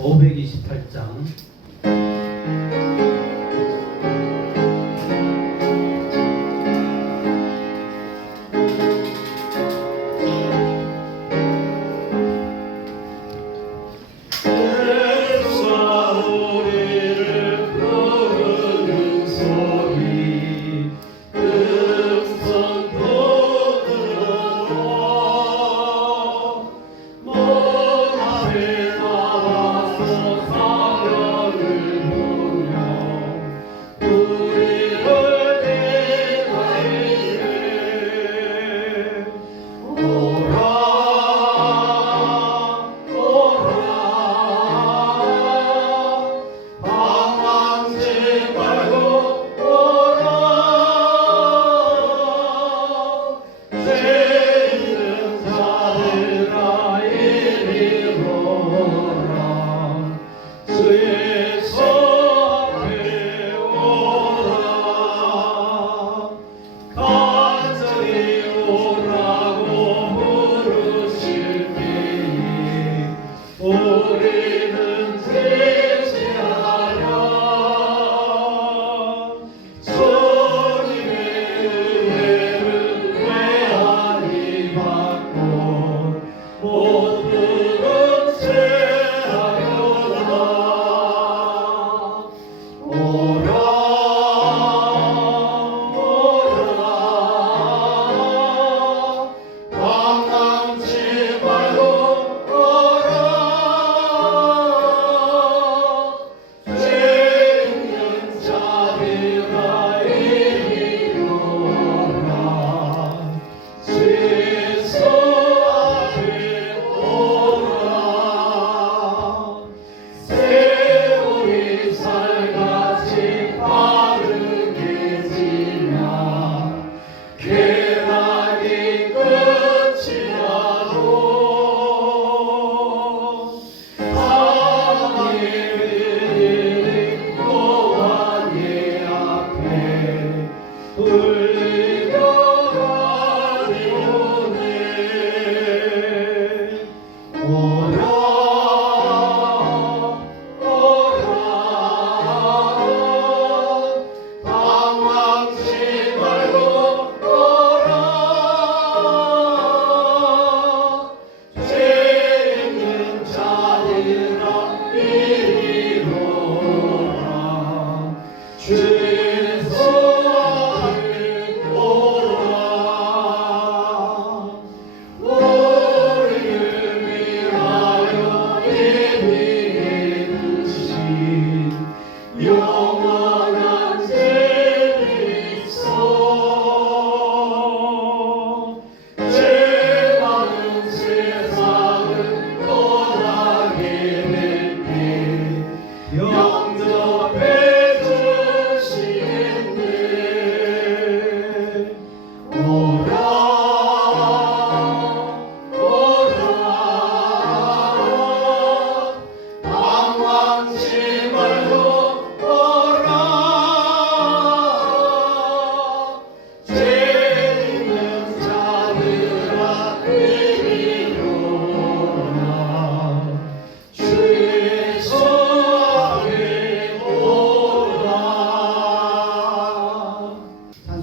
528장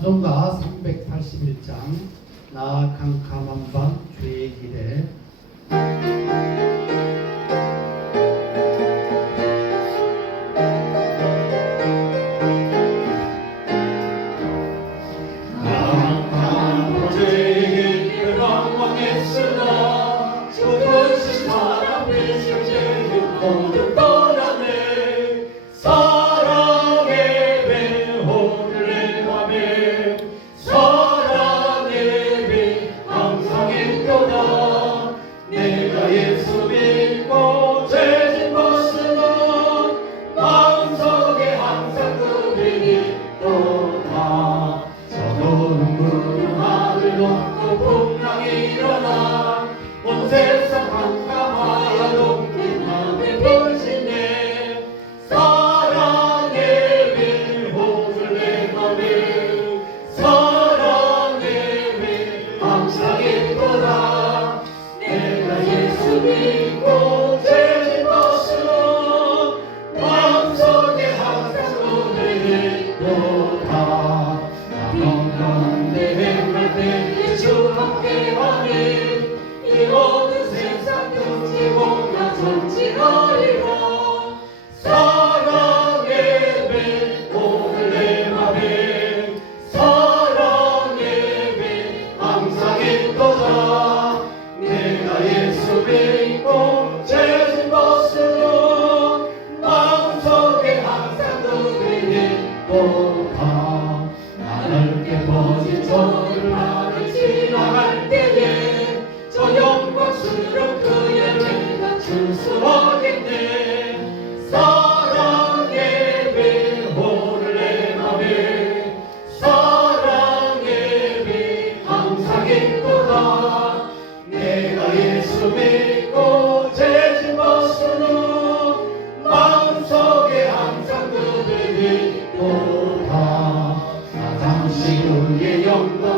찬송가 381장 나 캄캄한 밤 주의 길에 일어나 온 세상 한가하여 높은 하늘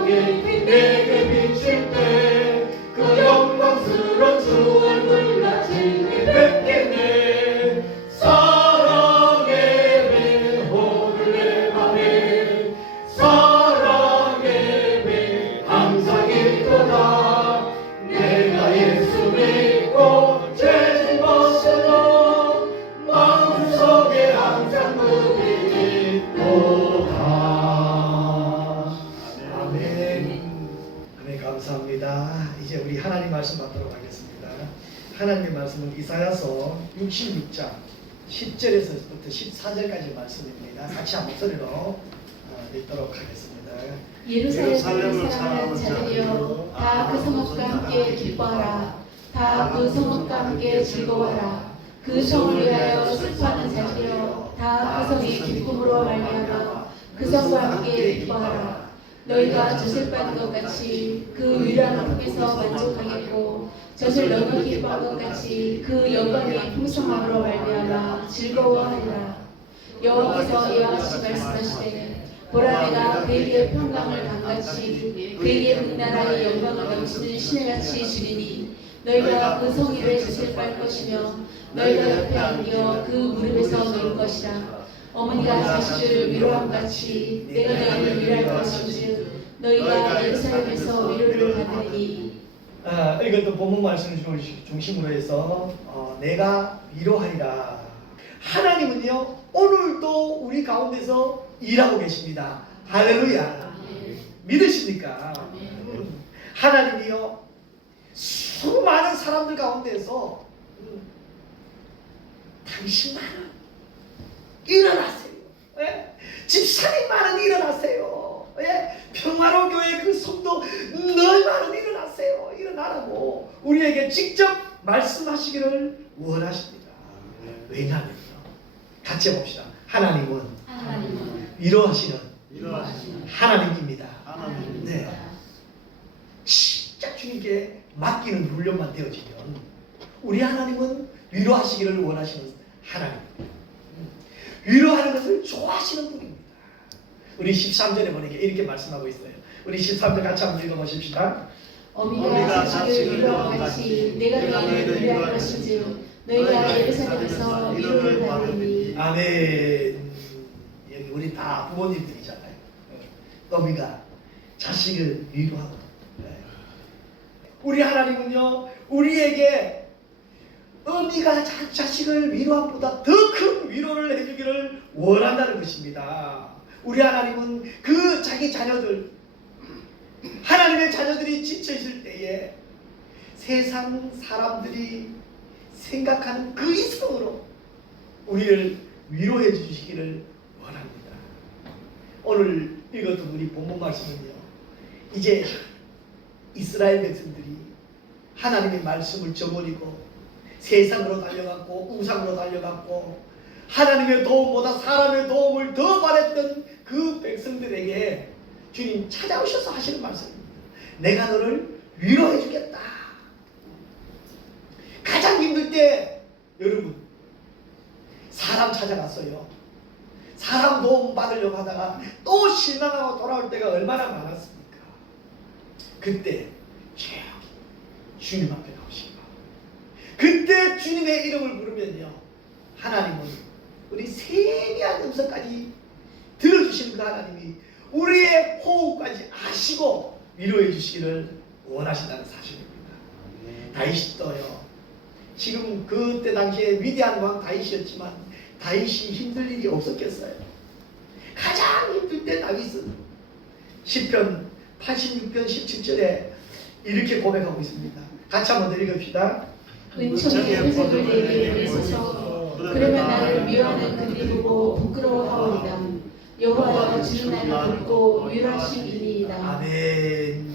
세상에 내게 비칠 때 그 영광스러운 주 얼굴 나 진히 뵙겠네. 사랑의 빛 내 맘에 사랑의 빛 항상 있도다. 내가 예수 믿고 죄 벗어도 마음속에 항상 그리 있도다. 아멘. 아멘. 감사합니다. 이제 우리 하나님 말씀 받도록 하겠습니다. 하나님의 말씀은 이사야서 66장 10절에서부터 14절까지 말씀입니다. 같이 한 목소리로 읽도록 하겠습니다. 예루살렘을 사랑하는 자들이여 다 그 성읍과 함께 기뻐하라. 다 그 성읍과 함께 즐거워하라. 그 성을 위하여 슬퍼하는 자들이여 다 그 성이 기쁨으로 말미암아 그 성과 함께 기뻐하라. 너희가 젖을 받은 것 같이 그 위로하는 품에서 만족하겠고 젖을 너무 기뻐한 것 같이 그 영광의 풍성함으로 말미암아 즐거워하리라. 여호와께서 이와 같이 말씀하시되 보라 내가 그에게 평강을 강같이 그에게 문나라의 영광을 넘치는 시내같이 주리니 너희가 그 성 위에 젖을 빨 것이며 너희가 옆에 안겨 그 무릎에서 놀 것이라. 어머니가 자식을 위로함같이 내가 너희를 위로할 것인즉 너희가 예루살렘에서 위로를 받으리니. 이것도 본문 말씀을 중심으로 해서 내가 위로하리라. 하나님은요 오늘도 우리 가운데서 일하고 계십니다. 할렐루야. 믿으십니까? 하나님이요 수많은 사람들 가운데서 당신만은 일어나세요. 예? 집사님만은 일어나세요. 예? 평화로 교회 그 성도 너희만은 일어나세요. 일어나라고 우리에게 직접 말씀하시기를 원하십니다. 왜냐하면요 같이 봅시다. 하나님은 위로하시는 하나님입니다. 네. 진짜 주님께 맡기는 훈련만 되어지면 우리 하나님은 위로하시기를 원하시는 하나님입니다. 위로하는 것을 좋아하시는 분입니다. 우리 13절에 보니까 이렇게 말씀하고 있어요. 우리 13절 같이 한번 읽어보십시다. 어미가 자식을 위로함 같이 내가 너희를 위로할 것인즉 너희가 예루살렘에서 위로를 받으리니. 아멘. 여기 우리 다 부모님들이잖아요. 어미가 자식을 위로하고. 우리 하나님은요 우리에게 어미가 자식을 위로함보다 더 큰 위로를 해주기를 원한다는 것입니다. 우리 하나님은 그 자기 자녀들, 하나님의 자녀들이 지쳐있을 때에 세상 사람들이 생각하는 그 이상으로 우리를 위로해 주시기를 원합니다. 오늘 읽었던 우리 본문 말씀은요 이제 이스라엘 백성들이 하나님의 말씀을 저버리고 세상으로 달려갔고 우상으로 달려갔고 하나님의 도움보다 사람의 도움을 더 바랬던 그 백성들에게 주님 찾아오셔서 하시는 말씀입니다. 내가 너를 위로해 주겠다. 가장 힘들 때 여러분 사람 찾아갔어요. 사람 도움 받으려고 하다가 또 실망하고 돌아올 때가 얼마나 많았습니까? 그때 주님 앞에 나오시고 그때 주님의 이름을 부르면요 하나님은 우리 세미한 음성까지 들어주시는 그 하나님이 우리의 호흡까지 아시고 위로해 주시기를 원하신다는 사실입니다. 다윗도요 지금 그때 당시에 위대한 왕 다윗이었지만 다윗이 힘들 일이 없었겠어요. 가장 힘들 때 다윗은 시편 86편 17절에 이렇게 고백하고 있습니다. 같이 한번 더 읽읍시다. 은총의 은색을 내게 내소서. 그러면 나를 미워하는 그들이 보고 부끄러워하오리다. 여호와여 주는 나를 돕고 위로하시리이다. 아멘.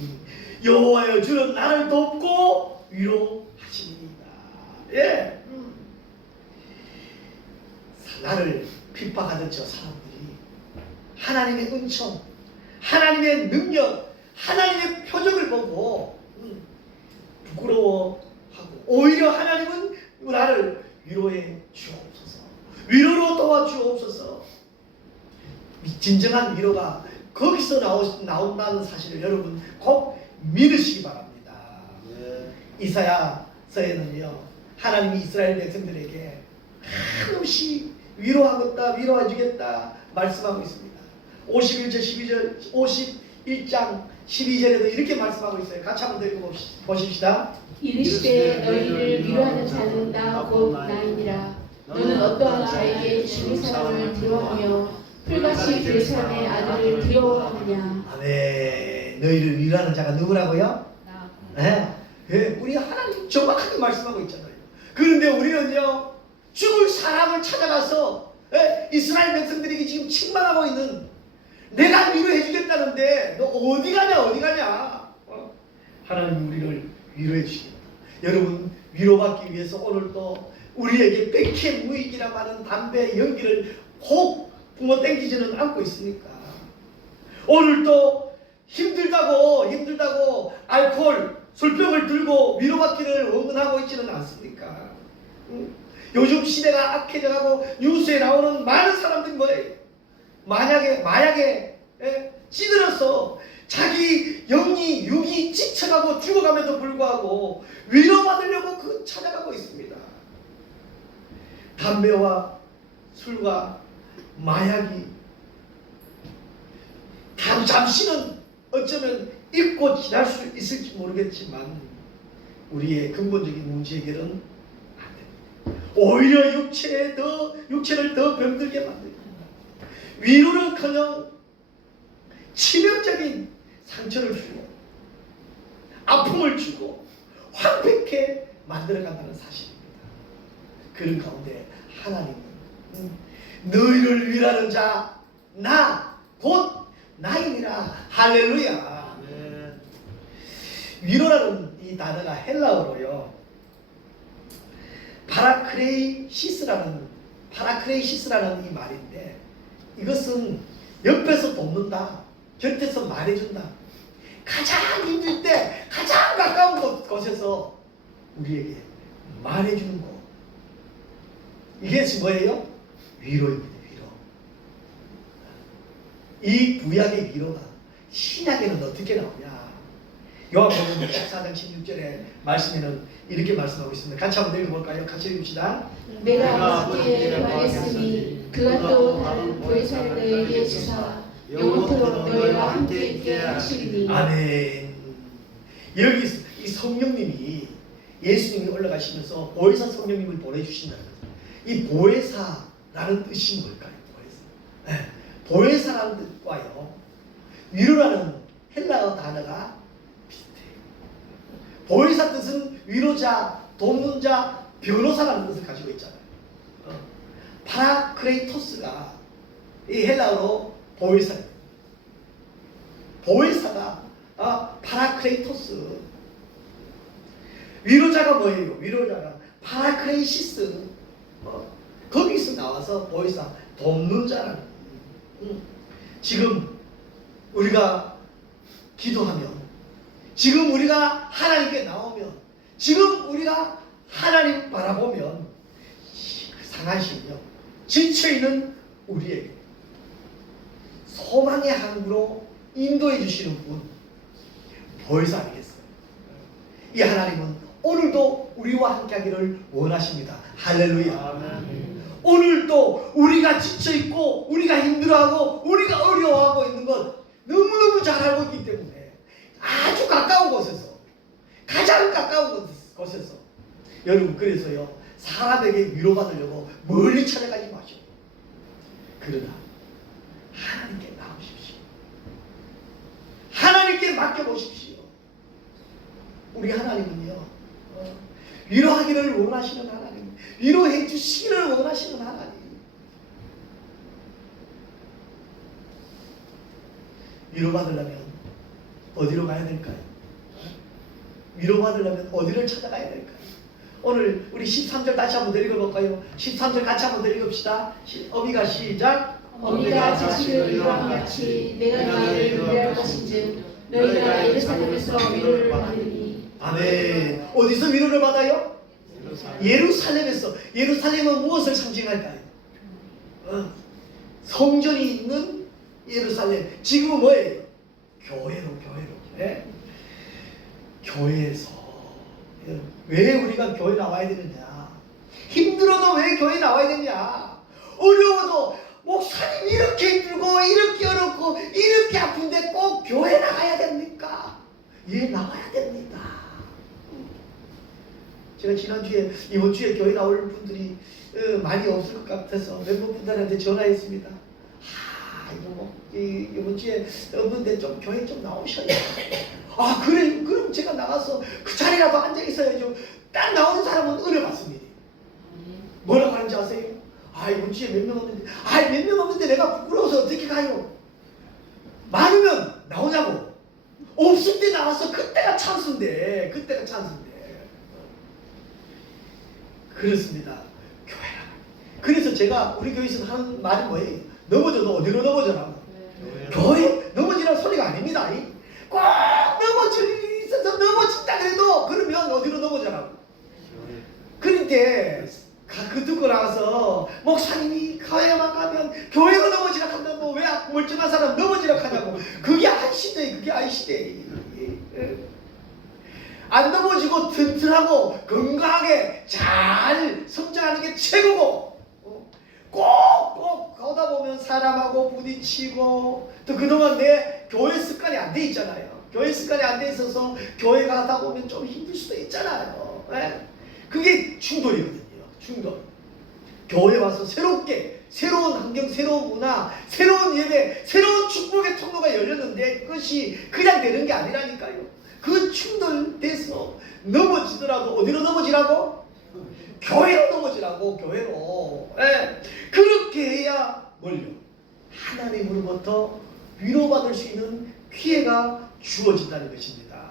여호와여 주는 나를 돕고 위로하시리이다. 예. 나를 핍박하던 저 사람들이 하나님의 은총, 하나님의 능력, 하나님의 표적을 보고 부끄러워하고 오히려 하나님은 나를 위로해 주옵소서, 위로로 도와주옵소서. 진정한 위로가 거기서 나온다는 사실을 여러분 꼭 믿으시기 바랍니다. 이사야서에는요, 하나님이 이스라엘 백성들에게 한없이 위로하겠다, 위로해주겠다 말씀하고 있습니다. 51장 12절에도 이렇게 말씀하고 있어요. 같이 한번 읽어보십시다. 이르시되 너희를 위로하는 자는 나 곧 나이니라. 너는 어떠한 자에게 죽은 사람을 두려워하며 풀같이 그 사람의 아들을 두려워하느냐. 아멘. 너희를 위로하는 자가 누구라고요? 네. 네. 우리 하나님 정확하게 말씀하고 있잖아요. 그런데 우리는요, 죽을 사람을 찾아가서 이스라엘 백성들에게 지금 책망하고 있는, 내가 위로해 주겠다는데 너 어디 가냐. 하나님 우리를 위로해 주십니다. 여러분, 위로받기 위해서 오늘도 우리에게 백해무익이라고 하는 담배 연기를 혹 뿜어 땡기지는 않고 있습니까? 오늘도 힘들다고 알코올, 술병을 들고 위로받기를 원근하고 있지는 않습니까? 요즘 시대가 악해져가고 뉴스에 나오는 많은 사람들이 뭐예요? 마약에 찌들어서 자기 영이 육이 지쳐가고 죽어감에도 불구하고 위로받으려고 찾아가고 있습니다. 담배와 술과 마약이 잠시는 어쩌면 잊고 지날 수 있을지 모르겠지만 우리의 근본적인 문제 해결은 안 됩니다. 오히려 육체를 더 병들게 만듭니다. 위로는커녕 치명적인 상처를 주고 아픔을 주고 황폐케 만들어간다는 사실입니다. 그런 가운데 하나님은 너희를 위로하는 자 나 곧 나이니라. 할렐루야. 위로라는 이 단어가 헬라어로요, 파라크레이시스라는 이 말인데, 이것은 옆에서 돕는다, 곁에서 말해준다, 가장 힘들 때 가장 가까운 곳에서 우리에게 말해주는 것, 이게 뭐예요? 위로입니다. 이 구약의 위로가 신약에는 어떻게 나오냐? 요한복음 14장 16절의 말씀에는 이렇게 말씀하고 있습니다. 같이 한번 읽어볼까요? 같이 읽읍시다. 내가 아버지께 말했으니 그가 또 다른 보혜사를 너희에게 주사 영원토록 너희와 함께 있게 하시리니. 아멘. 여기 이 성령님이, 예수님이 올라가시면서 보혜사 성령님을 보내주신다는 거예요. 이 보혜사라는 뜻이 뭘까요? 보혜사라는 뜻과요, 위로라는 헬라어 단어가 비슷해요. 보혜사 뜻은 위로자, 돕는 자, 변호사라는 뜻을 가지고 있잖아요. 파라크레이토스가 이 헬라어로 보혜사예요. 보혜사가 파라크레이토스. 위로자가 뭐예요? 위로자가 파라크레이시스. 거기서 나와서 보혜사, 돕는 자라는. 지금 우리가 기도하면, 지금 우리가 하나님께 나오면, 지금 우리가 하나님 바라보면 상하시며 지쳐있는 우리에게 소망의 항구로 인도해 주시는 분, 보혜사 아니겠어요? 이 하나님은 오늘도 우리와 함께 하기를 원하십니다. 할렐루야. 아멘. 오늘도 우리가 지쳐있고 우리가 힘들어하고 우리가 어려워하고 있는 것 너무너무 잘 알고 있기 때문에 아주 가까운 곳에서, 가장 가까운 곳에서 여러분, 그래서요, 사람에게 위로받으려고 멀리 찾아가지 마시고, 그러나 하나님께 나오십시오. 하나님께 맡겨보십시오. 우리 하나님은요, 위로하기를 원하시는 하나님, 위로해 주시기를 원하시는 하나님. 위로받으려면 어디로 가야 될까요? 위로받으려면 어디를 찾아가야 될까요? 오늘 우리 13절 다시 한번 읽어볼까요? 13절 같이 한번 읽읍시다. 어미가 시작. 어미가 자식을 위로함 같이 내가 너희를 위로할 것인즉 너희가 예루살렘에서 위로를 받으니. 아멘. 어디서 위로를 받아요? 예루살렘에서. 예루살렘은 무엇을 상징할까요? 성전이 있는 예루살렘. 지금은 뭐예요? 교회로. 예? 교회에서. 왜 우리가 교회 나와야 되느냐? 힘들어도 왜 교회 나와야 되냐? 어려워도 목사님 이렇게 힘들고 이렇게 어렵고 이렇게 아픈데 꼭 교회 나가야 됩니까? 예, 나가야 됩니다. 제가 지난주에 이번 주에 교회 나올 분들이 많이 없을 것 같아서 멤버 분들한테 전화했습니다. 이번 주에 없는데 좀 교회 좀 나오셔야 돼요. 아 그래? 그럼 제가 나가서 그 자리라도 앉아 있어야죠. 딱 나오는 사람은 은혜 받습니다. 뭐라고 하는지 아세요? 아 이번 주에 몇 명 없는데, 몇 명 없는데 내가 부끄러워서 어떻게 가요? 많으면 나오냐고. 없을 때 나와서 그때가 찬스인데. 그렇습니다. 교회라. 그래서 제가 우리 교회에서 하는 말이 뭐예요? 넘어져도 어디로 넘어져라고? 교회 넘어지라는 소리가 아닙니다. 꼭 넘어질 일이 있어서 넘어진다 그래도 그러면 어디로 넘어져라고? 그런데 그 듣고 나가서 목사님이 교회만 가면 교회로 넘어지라 한다고 왜 멀쩡한 사람 넘어지라 하냐고. 그게 아이시대. 안 넘어지고 튼튼하고 건강하게 잘 성장하는 게 최고고, 꼭 가다 보면 사람하고 부딪히고, 또 그동안 내 교회 습관이 안 돼 있잖아요. 교회 습관이 안 돼 있어서 교회 가다 보면 좀 힘들 수도 있잖아요. 그게 충돌이거든요. 충돌. 교회 와서 새로운 환경, 새로운 문화, 새로운 예배, 새로운 축복의 통로가 열렸는데 그것이 그냥 되는 게 아니라니까요. 그 충돌돼서 넘어지더라도 어디로 넘어지라고? 교회로 넘어지라고. 교회로. 그렇게 해야 뭘요? 하나님으로부터 위로받을 수 있는 기회가 주어진다는 것입니다.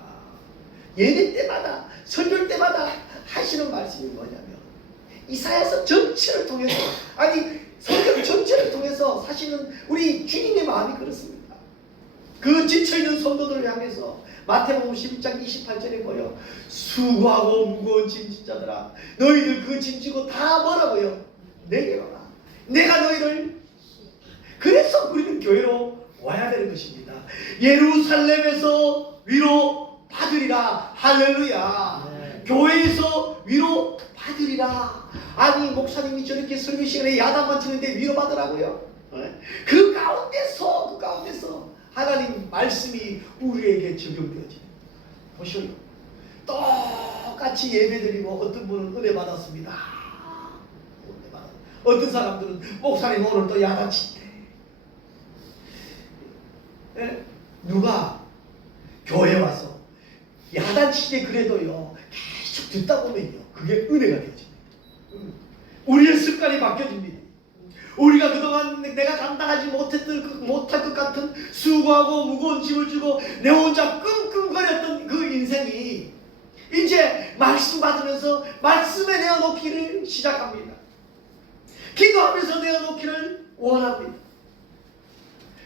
예배 때마다, 설교 때마다 하시는 말씀이 뭐냐면, 이사야서 전체를 통해서, 성경 전체를 통해서 사실은 우리 주님의 마음이 그렇습니다. 그 지쳐있는 성도들을 향해서 마태복음 11장 28절에 뭐요? 수고하고 무거운 짐진 자들아, 너희들 그 짐지고 다 뭐라고요? 내게로 와. 내가 너희를. 그래서 우리는 교회로 와야 되는 것입니다. 예루살렘에서 위로 받으리라. 할렐루야. 교회에서 위로 받으리라. 목사님이 저렇게 설교 시간에 야단만 치는데 위로 받으라고요? 그 가운데서 하나님 말씀이 우리에게 적용되어집니다. 보시오. 똑같이 예배드리고 어떤 분은 은혜 받았습니다. 어떤 사람들은 목사님 오늘 또 야단친대. 누가 교회 와서 야단치게 그래도요 계속 듣다 보면요 그게 은혜가 되어집니다. 우리의 습관이 바뀌어집니다. 우리가 그동안 내가 감당하지 못할 것 같은 수고하고 무거운 짐을 지고 내 혼자 끙끙거렸던 그 인생이 이제 말씀 받으면서 말씀에 내어놓기를 시작합니다. 기도하면서 내어놓기를 원합니다.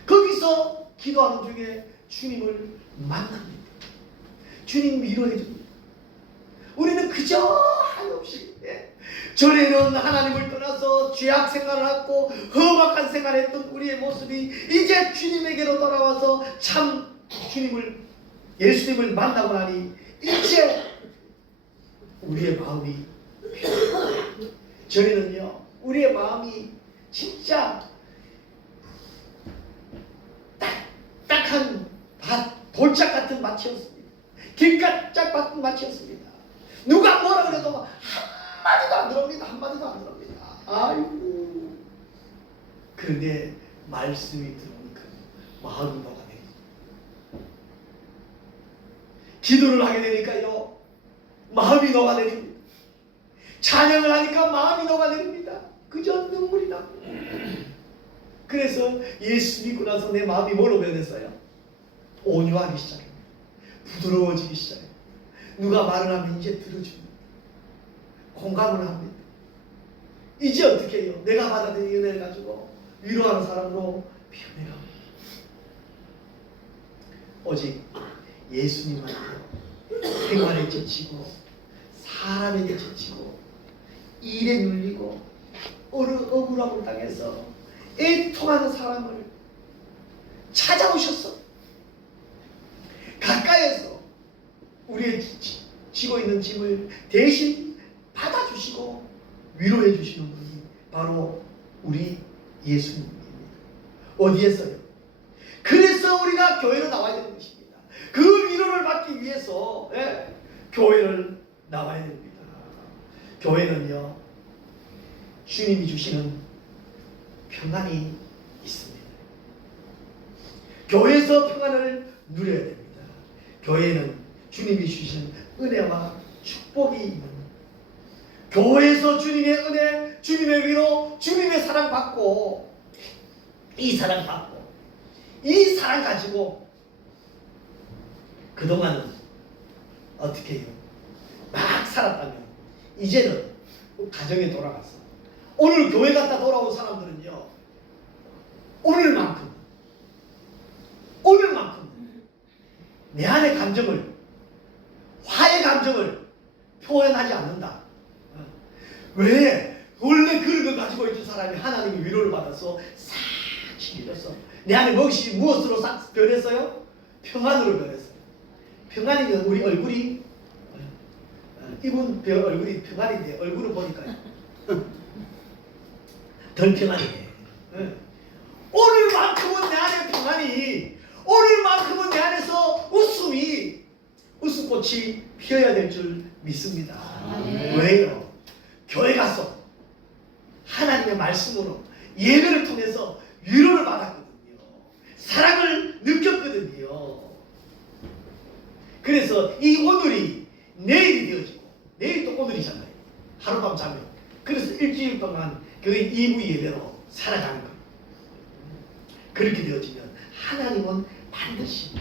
거기서 기도하는 중에 주님을 만납니다. 주님 위로해 줍니다. 우리는 그저 한없이 전에는 하나님을 떠나서 죄악 생활을 하고 험악한 생활을 했던 우리의 모습이 이제 주님에게로 돌아와서 참 예수님을 만나고 나니 이제 우리의 마음이 전에는요 우리의 마음이 진짜 딱딱한 돌짝 같은 마치였습니다. 길가짝 같은 마치였습니다. 누가 뭐라 그래도 한마디도 안 들어옵니다. 아이고. 그런데 말씀이 들어오니까 마음이 녹아내립니다. 기도를 하게 되니까요 마음이 녹아내립니다. 찬양을 하니까 마음이 녹아내립니다. 그저 눈물이 납니다. 그래서 예수 믿고 나서 내 마음이 뭐로 변했어요? 온유하기 시작합니다. 부드러워지기 시작합니다. 누가 말을 하면 이제 들어줍니다. 공감을 합니다. 이제 어떻게 해요? 내가 받아들인 은혜를 가지고 위로하는 사람으로 변해갑니다. 오직 예수님만요 생활에 지치고 사람에게 지치고 일에 눌리고 억울함을 당해서 애통하는 사람을 찾아오셨어. 가까이에서 우리의 지고 있는 짐을 대신 받아주시고 위로해 주시는 분이 바로 우리 예수님입니다. 어디에서요? 그래서 우리가 교회로 나와야 되는 것입니다. 그 위로를 받기 위해서 교회를 나와야 됩니다. 교회는요, 주님이 주시는 평안이 있습니다. 교회에서 평안을 누려야 됩니다. 교회는 주님이 주시는 은혜와 축복이 있는, 교회에서 주님의 은혜, 주님의 위로, 주님의 사랑 받고, 이 사랑 받고, 이 사랑 가지고 그동안은 어떻게 해요? 막 살았다면 이제는 가정에 돌아갔어. 오늘 교회 갔다 돌아온 사람들은요, 오늘만큼 내 안의 감정을, 화의 감정을 표현하지 않는다. 왜? 원래 그런 걸 가지고 있던 사람이 하나님의 위로를 받아서 싹 치밀었어. 내 안에 무엇으로 싹 변했어요? 평안으로 변했어요. 평안이면 우리 얼굴이, 이분 얼굴이 평안인데 얼굴을 보니까 덜 평안이네. 오늘만큼은 내 안에 평안이, 오늘만큼은 내 안에서 웃음꽃이 피어야 될 줄 믿습니다. 왜요? 교회 가서 하나님의 말씀으로 예배를 통해서 위로를 받았거든요. 사랑을 느꼈거든요. 그래서 이 오늘이 내일이 되어지고, 내일 또 오늘이잖아요. 하룻밤 자면. 그래서 일주일 동안 교회 2부 예배로 살아가는 거예요. 그렇게 되어지면 하나님은 반드시,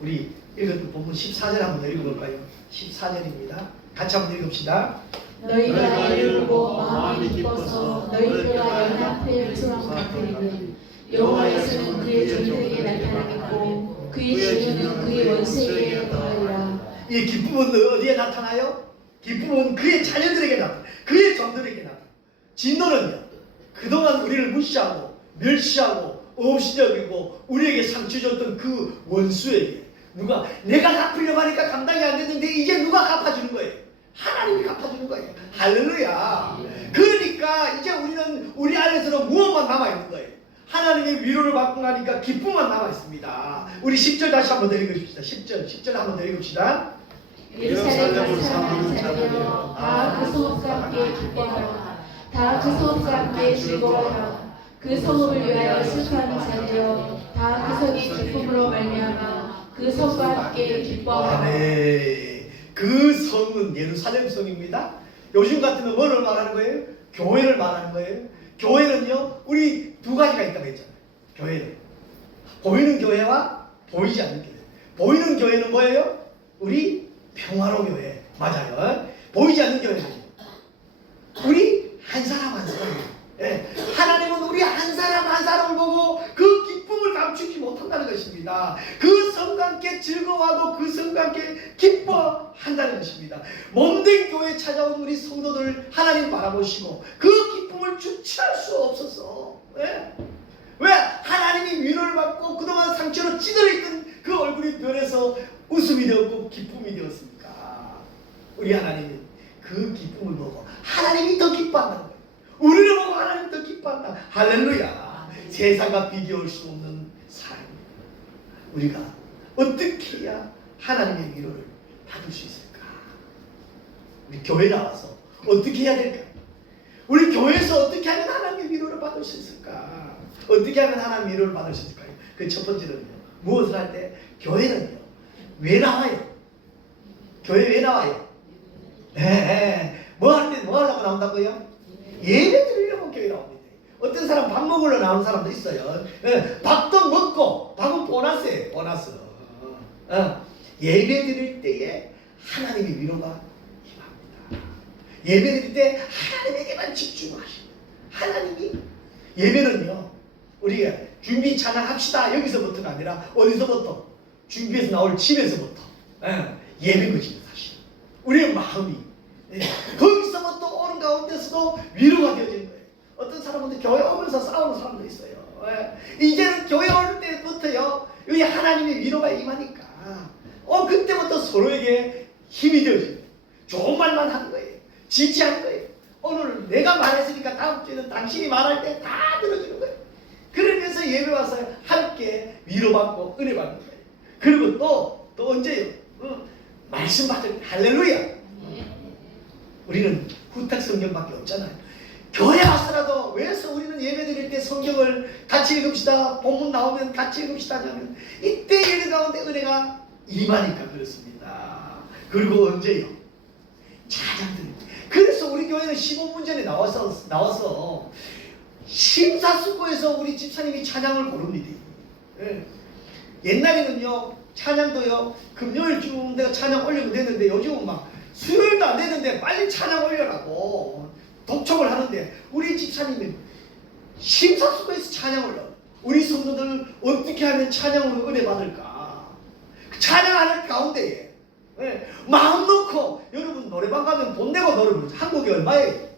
우리 읽었던 본문 14절 한번 읽어볼까요? 14절입니다. 같이 한번 읽읍시다. 너희가 이를 보고 마음이 기뻐서 너희들과 연합해 소망을 드리니 여호와께서는 그의 종들에게 나타나겠고 그의 진노는 그의 원수에게 더하리라. 이 기쁨은 어디에 나타나요? 기쁨은 그의 자녀들에게 나타나, 그의 종들에게 나타나. 진노는요, 그동안 우리를 무시하고 멸시하고 없이 여기고 우리에게 상처 줬던 그 원수에게, 누가 내가 갚으려고 하니까 감당이 안 됐는데 이제 누가 갚아주는 거예요? 하나님이 갚아주는 거예요. 할렐루야. 그러니까 이제 우리는 우리 안에서는 무엇만 남아있는 거예요? 하나님의 위로를 받고 나니까 기쁨만 남아있습니다. 우리 10절 다시 한번 더 읽읍시다. 10절 한번 더 읽읍시다. 예루살렘을 사랑하는 자들여 다 그 성읍과 함께 기뻐하라. 다 그 성읍과 함께 즐거워하라. 그 성읍을 위하여 슬퍼하는 자들여 다 그 성이 기쁨으로 말미암아 그 성과 함께 기뻐하라. 네. 그 성은 예루살렘 성입니다. 요즘 같으면 뭐를 말하는 거예요? 교회를 말하는 거예요. 교회는요, 우리 두 가지가 있다고 했잖아요. 교회는 보이는 교회와 보이지 않는 교회. 보이는 교회는 뭐예요? 우리 평화로 교회. 맞아요. 보이지 않는 교회는 우리 한 사람 한 사람. 하나님은 우리 한 사람 한 사람을 보고 그 기쁨을 감추지 못한다는 것입니다. 그 성과 함께 즐거워하고 그 성과 함께 기뻐한다는 것입니다. 몸된 교회에 찾아온 우리 성도들 하나님 바라보시고 그 기쁨을 주체할 수 없어서, 왜? 하나님이 위로를 받고 그동안 상처로 찌들어있던 그 얼굴이 변해서 웃음이 되었고 기쁨이 되었습니까? 우리 하나님은 그 기쁨을 보고 하나님이 더 기뻐한다는 거예요. 우리를 보고 하나님 더 기뻐한다. 할렐루야. 세상과 비교할 수 없는 사랑입니다. 우리가 어떻게 해야 하나님의 위로를 받을 수 있을까? 우리 교회 나와서 어떻게 해야 될까? 우리 교회에서 어떻게 하면 하나님의 위로를 받을 수 있을까? 어떻게 하면 하나님의 위로를 받을 수 있을까요? 그 첫 번째는요, 무엇을 할 때? 교회는요, 왜 나와요? 교회 왜 나와요? 뭐 할 때 뭐 하려고 나온다고요? 예배 드리려고 교회 나옵니다. 어떤 사람 밥 먹으러 나오는 사람도 있어요. 밥도 먹고, 밥은 보너스예요. 보너스. 예배 드릴 때에 하나님의 위로가 임합니다. 예배 드릴 때 하나님에게만 집중하십니다. 하나님이, 예배는요, 우리가 준비 찬양합시다 여기서부터가 아니라 어디서부터? 준비해서 나올 집에서부터 예배인 것입니다. 사실 우리의 마음이 거기서부터 오는 가운데서도 위로가 되어지는 거예요. 어떤 사람은 교회 오면서 싸우는 사람도 있어요. 이제는 교회 올 때 때부터요 여기 하나님의 위로가 임하니까 그때부터 서로에게 힘이 되어져요. 좋은 말만 하는 거예요. 지지하는 거예요. 오늘 내가 말했으니까 다음 주에는 당신이 말할 때 다 들어주는 거예요. 그러면서 예배 와서 함께 위로받고 은혜 받는 거예요. 그리고 또 언제요? 말씀 받을 때 할렐루야. 우리는 후딱 성경밖에 없잖아요. 교회 와서라도 왜서 우리는 예배 드릴 때 성경을 같이 읽읍시다. 본문 나오면 같이 읽읍시다 하면 이때 예배 가운데 은혜가 임하니까 그렇습니다. 그리고 언제요? 찬양 드립니다. 그래서 우리 교회는 15분전에 나와서 심사숙고해서 우리 집사님이 찬양을 고릅니다. 예. 옛날에는요 찬양도요 금요일 중 내가 찬양 올리면 됐는데 요즘은 막 수요일도 안 되는데 빨리 찬양 올려라고 독촉을 하는데 우리 집사님이 심사숙고해서 찬양 올려. 우리 성도들 어떻게 하면 찬양으로 은혜 받을까? 찬양하는 가운데에 마음 놓고 여러분 노래방 가면 돈 내고 노래 부르죠. 한국에 얼마예요?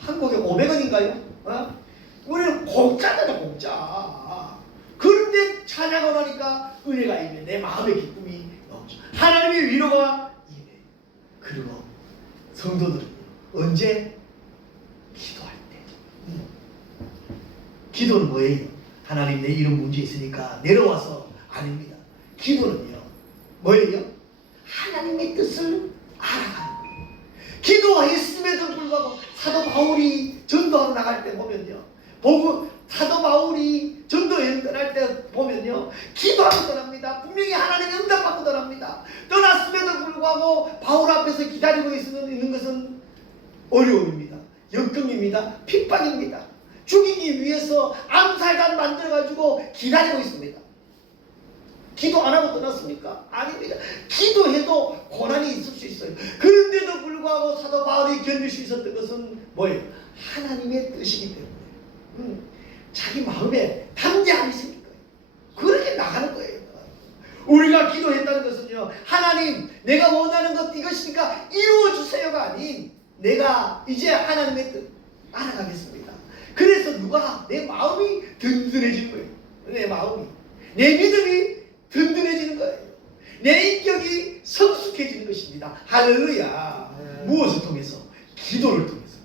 한국에 500원인가요? 우리는 공짜잖아 공짜. 그런데 찬양을 하니까 은혜가 임해. 내 마음의 기쁨이 넘쳐. 하나님의 위로가 임해. 그리고 성도들은 언제? 기도할 때. 기도는 뭐예요? 하나님 내 이런 문제 있으니까 내려와서 아닙니다. 기도는요 뭐예요? 하나님의 뜻을 알아가는 거예요. 기도했음에도 불구하고 사도 바울이 전도하러 나갈 때 보면요 사도 바울이 전도여행 떠날 때 보면요 기도하고 떠납니다. 분명히 하나님의 응답받고 떠납니다. 떠났음에도 불구하고 바울 앞에서 기다리고 있는 것은 어려움입니다. 역경입니다. 핍박입니다. 죽이기 위해서 암살단 만들어가지고 기다리고 있습니다. 기도 안 하고 떠났습니까? 아닙니다. 기도해도 고난이 있을 수 있어요. 그런데도 불구하고 사도 바울이 견딜 수 있었던 것은 뭐예요? 하나님의 뜻이기 때문에 자기 마음에 담대함이 생긴 거예요. 그렇게 나가는 거예요. 우리가 기도했다는 것은요 하나님 내가 원하는 것 이것이니까 이루어주세요가 아닌 내가 이제 하나님의 뜻 알아가겠습니다. 그래서 누가 내 마음이 든든해지는 거예요. 내 마음이 내 믿음이 든든해지는 거예요. 내 인격이 성숙해지는 것입니다. 할렐루야. 무엇을 통해서? 기도를 통해서.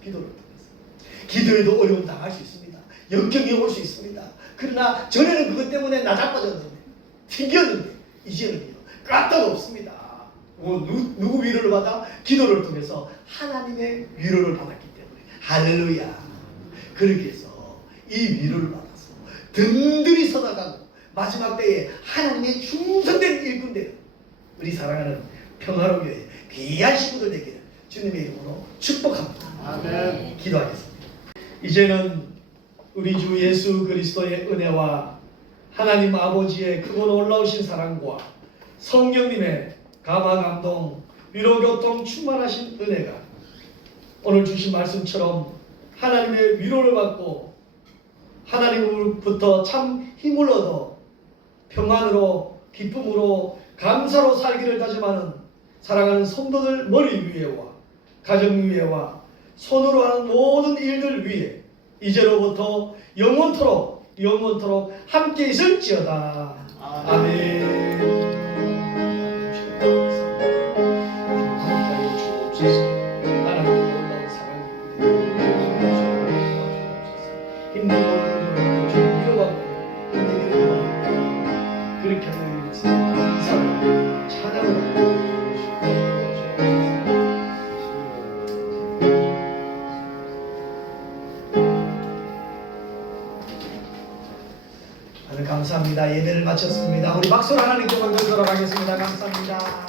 기도에도 어려움 당할 수 있습니다. 역경이 올 수 있습니다. 그러나 전에는 그것 때문에 나자빠졌는데 튕겼는데 이제는요 까딱없습니다. 누구 위로를 받아? 기도를 통해서 하나님의 위로를 받았기 때문에. 할렐루야. 그렇게 해서 이 위로를 받아서 든든히 서나가고 마지막 때에 하나님의 충성된 일꾼들 우리 사랑하는 평화로교회 귀한 식구들 되기를 주님의 이름으로 축복합니다. 아멘. 기도하겠습니다. 이제는 우리 주 예수 그리스도의 은혜와 하나님 아버지의 크고 놀라우신 사랑과 성령님의 감화 감동 위로 교통 충만하신 은혜가 오늘 주신 말씀처럼 하나님의 위로를 받고 하나님으로부터 참 힘을 얻어 평안으로 기쁨으로 감사로 살기를 다짐하는 사랑하는 성도들 머리 위에와 가정 위에와 손으로 하는 모든 일들 위에 이제로부터 영원토록 함께 있을지어다. 아멘. 하나님의 놀라운 사랑이 힘든 마음으로 주님 위로받고 힘든 그렇게 하는 일이 감사하고 찬양을 감사합니다. 예배를 마쳤습니다. 우리 박수로 하나님께 먼저 돌아가겠습니다. 감사합니다.